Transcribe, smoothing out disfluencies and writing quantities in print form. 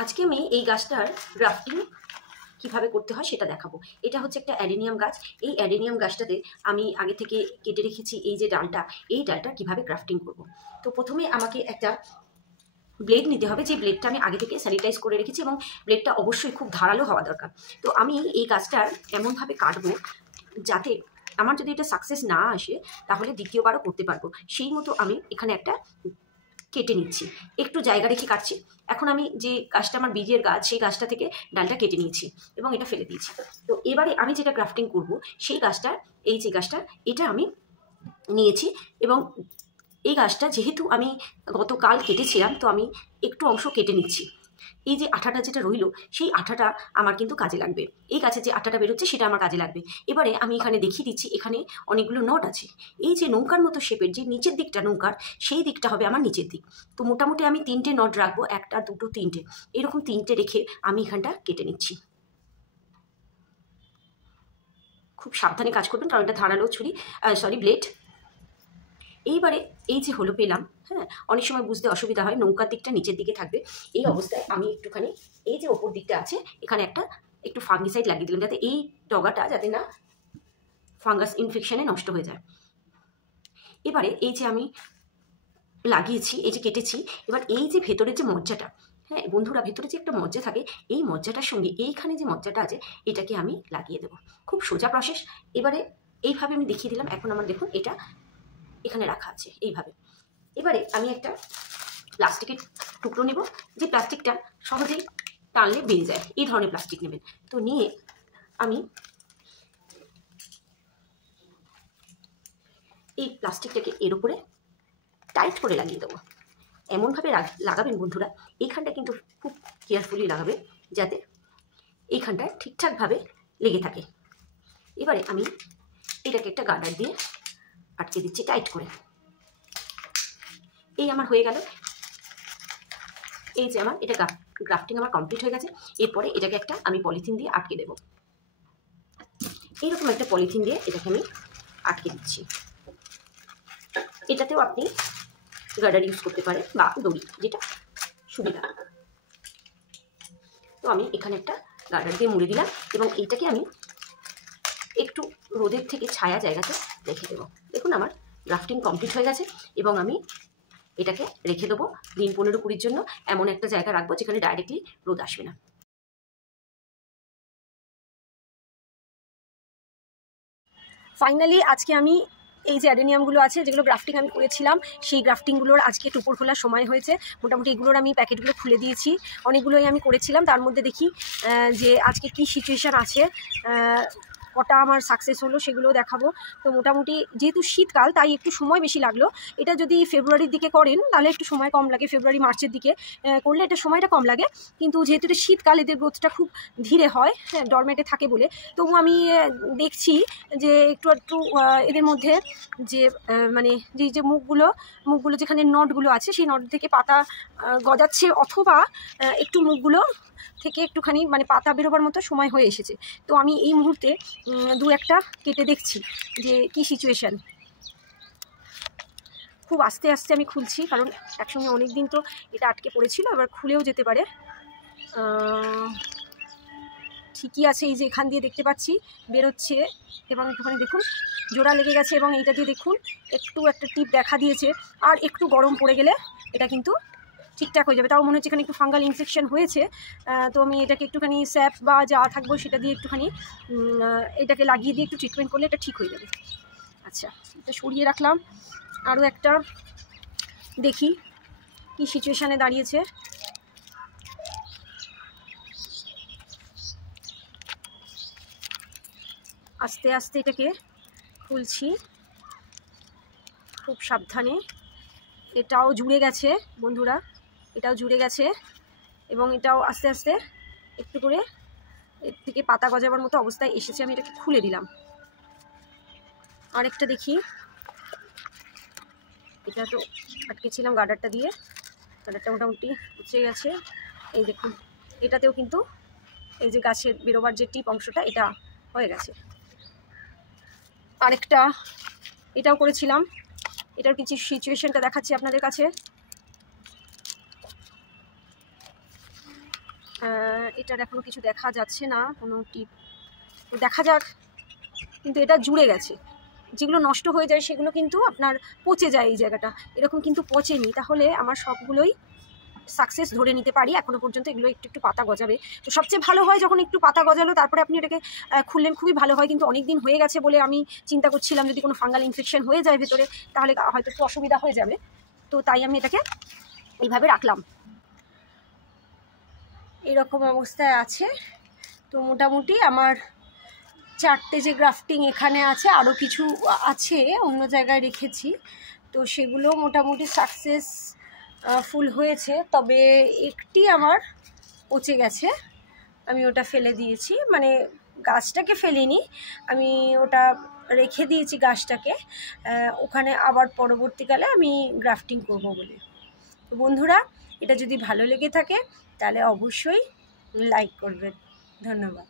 আজকে আমি এই গাছটার গ্রাফটিং কিভাবে করতে হয় সেটা দেখাবো। এটা হচ্ছে একটা অ্যাডেনিয়াম গাছ। এই অ্যাডেনিয়াম গাছটাতে আমি আগে থেকে কেটে রেখেছি এই যে ডালটা, এই ডালটা কিভাবে গ্রাফটিং করব। তো প্রথমে আমাকে একটা ব্লেড নিতে হবে, যে ব্লেডটা আমি আগে থেকে স্যানিটাইজ করে রেখেছি এবং ব্লেডটা অবশ্যই খুব ধারালো হওয়া দরকার। তো আমি এই গাছটার এমনভাবে কাটবো যাতে আমার যদি এটা সাকসেস না আসে তাহলে দ্বিতীয়বারও করতে পারবো, সেই মতো আমি এখানে একটা কেটে নিচ্ছি, একটু জায়গা রেখে কাটছি। এখন আমি যে গাছটা আমার বীজের গাছ, সেই গাছটা থেকে ডালটা কেটে নিয়েছি এবং এটা ফেলে দিয়েছি। তো এবারে আমি যেটা গ্রাফটিং করব, সেই গাছটা, এই যে গাছটা, এটা আমি নিয়েছি এবং এই গাছটা যেহেতু আমি গতকাল কেটেছিলাম, তো আমি একটু অংশ কেটে নিচ্ছি। এই যে আঠাটা যেটা রইল, সেই আঠাটা আমার কিন্তু কাজে লাগবে। এই গাছে যে আঠাটা বেরোচ্ছে সেটা আমার কাজে লাগবে। এবারে আমি এখানে দেখিয়ে দিচ্ছি, এখানে অনেকগুলো নট আছে। এই যে নৌকার মতো শেপের যে নিচের দিকটা নৌকার, সেই দিকটা হবে আমার নিচের দিক। তো মোটামুটি আমি 3টে নট রাখবো, 1টা 2টো 3টে, এরকম 3টে রেখে আমি এখানটা কেটে নিচ্ছি। খুব সাবধানে কাজ করবেন, কারণ এটা ধারালো ব্লেড। এইবারে এই যে হলো পেলাম, হ্যাঁ, অনেক সময় বুঝতে অসুবিধা হয়, নৌকার দিকটা নিচের দিকে থাকবে। এই অবস্থায় আমি একটুখানি এই যে ওপর দিকটা আছে, এখানে একটু ফাঙ্গিসাইড লাগিয়ে দিলাম, যাতে এই ডগাটা যাতে না ফাঙ্গাস ইনফেকশনে নষ্ট হয়ে যায়। এবারে এই যে আমি লাগিয়েছি, এই যে কেটেছি, এবার এই যে ভেতরের যে মজ্জাটা, হ্যাঁ বন্ধুরা, ভেতরে যে একটা মজ্জা থাকে, এই মজ্জাটার সঙ্গে এইখানে যে মজ্জাটা আছে এটাকে আমি লাগিয়ে দেবো। খুব সোজা প্রসেস। এবারে এইভাবে আমি দেখিয়ে দিলাম। এখন আমার দেখুন এটা এখানে রাখা আছে এইভাবে। এবারে আমি একটা প্লাস্টিকের টুকরো নেব, যে প্লাস্টিকটা সহজেই টানলে বেরিয়ে যায়, এই ধরনের প্লাস্টিক নেবেন। তো নিয়ে আমি এই প্লাস্টিকটাকে এর উপরে টাইট করে লাগিয়ে দেবো। এমনভাবে লাগাবেন বন্ধুরা, এইখানটা কিন্তু খুব কেয়ারফুলি লাগাবে যাতে এইখানটায় ঠিকঠাকভাবে লেগে থাকে। এবারে আমি এটাকে একটা গার্ডার দিয়ে আটকে দিচ্ছি টাইট করে। এই আমার হয়ে গেল। এই যে আমার এটা গ্রাফটিং আমার কমপ্লিট হয়ে গেছে। এরপরে এটাকে একটা আমি পলিথিন দিয়ে আটকে দেবো। এইরকম একটা পলিথিন দিয়ে এটাকে আমি আটকে দিচ্ছি। এটাতেও আপনি গার্ডার ইউজ করতে পারেন বা দড়ি, যেটা সুবিধা। তো আমি এখানে একটা গার্ডার দিয়ে মুড়ে দিলাম এবং এইটাকে আমি একটু রোদের থেকে ছায়া জায়গাতে রেখে দেবো। দেখুন আমার গ্রাফটিং কমপ্লিট হয়ে গেছে এবং আমি এটাকে রেখে দেবো দিন 15-20 জন্য। এমন একটা জায়গা রাখবো যেখানে ডাইরেক্টলি রোদ আসবে না। ফাইনালি আজকে আমি এই যে অ্যাডেনিয়ামগুলো আছে, যেগুলো গ্রাফটিং আমি করেছিলাম, সেই গ্রাফটিংগুলোর আজকে টুপুর খোলার সময় হয়েছে। মোটামুটি এগুলোর আমি প্যাকেটগুলো খুলে দিয়েছি। অনেকগুলোই আমি করেছিলাম, তার মধ্যে দেখি যে আজকে কি সিচুয়েশান আছে, কটা আমার সাকসেস হলো সেগুলোও দেখাবো। তো মোটামুটি যেহেতু শীতকাল তাই একটু সময় বেশি লাগলো। এটা যদি ফেব্রুয়ারির দিকে করেন তাহলে একটু সময় কম লাগে, ফেব্রুয়ারি মার্চের দিকে করলে এটা সময়টা কম লাগে। কিন্তু যেহেতু এটা শীতকাল, এদের গ্রোথটা খুব ধীরে হয়, হ্যাঁ, ডরমেটে থাকে বলে। তবু আমি দেখছি যে একটু একটু এদের মধ্যে যে মানে যে মুখগুলো যেখানে নটগুলো আছে, সেই নট থেকে পাতা গজাচ্ছে, অথবা একটু মুখগুলো থেকে একটুখানি মানে পাতা বেরোবার মতো সময় হয়ে এসেছে। তো আমি এই মুহূর্তে 2-1টা কেটে দেখছি যে কি সিচুয়েশান। খুব আস্তে আস্তে আমি খুলছি, কারণ একসঙ্গে অনেক দিন তো এটা আটকে পড়েছিল, আবার খুলেও যেতে পারে। ঠিকই আছে, এই যে এখান দিয়ে দেখতে পাচ্ছি বেরোচ্ছে এবং একটুখানি দেখুন জোড়া লেগে গেছে, এবং এইটা দিয়ে দেখুন একটু একটা টিপ দেখা দিয়েছে। আর একটু গরম পড়ে গেলে এটা কিন্তু ঠিকঠাক হয়ে যাবে। তাও মনে হচ্ছে এখানে একটু ফাঙ্গাল ইনফেকশন হয়েছে। তো আমি এটাকে একটুখানি স্যাপ বা যা থাকবো সেটা দিয়ে একটুখানি এটাকে লাগিয়ে দিয়ে একটু ট্রিটমেন্ট করলে এটা ঠিক হয়ে যাবে। আচ্ছা, এটা সরিয়ে রাখলাম। আরও একটা দেখি কি সিচুয়েশানে দাঁড়িয়েছে। আস্তে আস্তে এটাকে খুলছি খুব সাবধানে। এটাও জুড়ে গেছে বন্ধুরা, এটাও জুড়ে গেছে এবং এটাও আস্তে আস্তে একটু করে এর থেকে পাতা গজাবার মতো অবস্থায় এসেছে। আমি এটাকে খুলে দিলাম। আরেকটা দেখি, এটা তো আটকেছিলাম গার্ডারটা দিয়ে, গার্ডারটা মোটামুটি উঠে গেছে। এই দেখুন এটাতেও কিন্তু এই যে গাছের বেরোবার যে টিপ অংশটা, এটা হয়ে গেছে। আরেকটা এটাও করেছিলাম, এটার কিছু সিচুয়েশনটা দেখাচ্ছি আপনাদের কাছে। এটার এখনও কিছু দেখা যাচ্ছে না, কোনো টিপ দেখা যাক। কিন্তু এটা জুড়ে গেছে, যেগুলো নষ্ট হয়ে যায় সেগুলো কিন্তু আপনার পচে যায়, এই জায়গাটা এরকম কিন্তু পচেনি, তাহলে আমার সবগুলোই সাকসেস ধরে নিতে পারি। এখনো পর্যন্ত এগুলো একটু একটু পাতা গজাবে, তো সবচেয়ে ভালো হয় যখন একটু পাতা গজালো তারপরে আপনি এটাকে খুললেন, খুবই ভালো হয়। কিন্তু অনেক দিন হয়ে গেছে বলে আমি চিন্তা করছিলাম যদি কোনো ফাঙ্গাল ইনফেকশন হয়ে যায় ভেতরে তাহলে হয়তো একটু অসুবিধা হয়ে যাবে, তো তাই আমি এটাকে এইভাবে রাখলাম। এরকম অবস্থায় আছে। তো মোটামুটি আমার 4টে যে গ্রাফটিং এখানে আছে, আরও কিছু আছে অন্য জায়গায় রেখেছি, তো সেগুলো মোটামুটি সাকসেস ফুল হয়েছে। তবে একটি আমার পচে গেছে, আমি ওটা ফেলে দিয়েছি, মানে গাছটাকে ফেলিনি, আমি ওটা রেখে দিয়েছি গাছটাকে ওখানে, আবার পরবর্তীকালে আমি গ্রাফটিং করব বলে। তো বন্ধুরা, এটা যদি ভালো লেগে থাকে তাহলে অবশ্যই লাইক করবেন। ধন্যবাদ।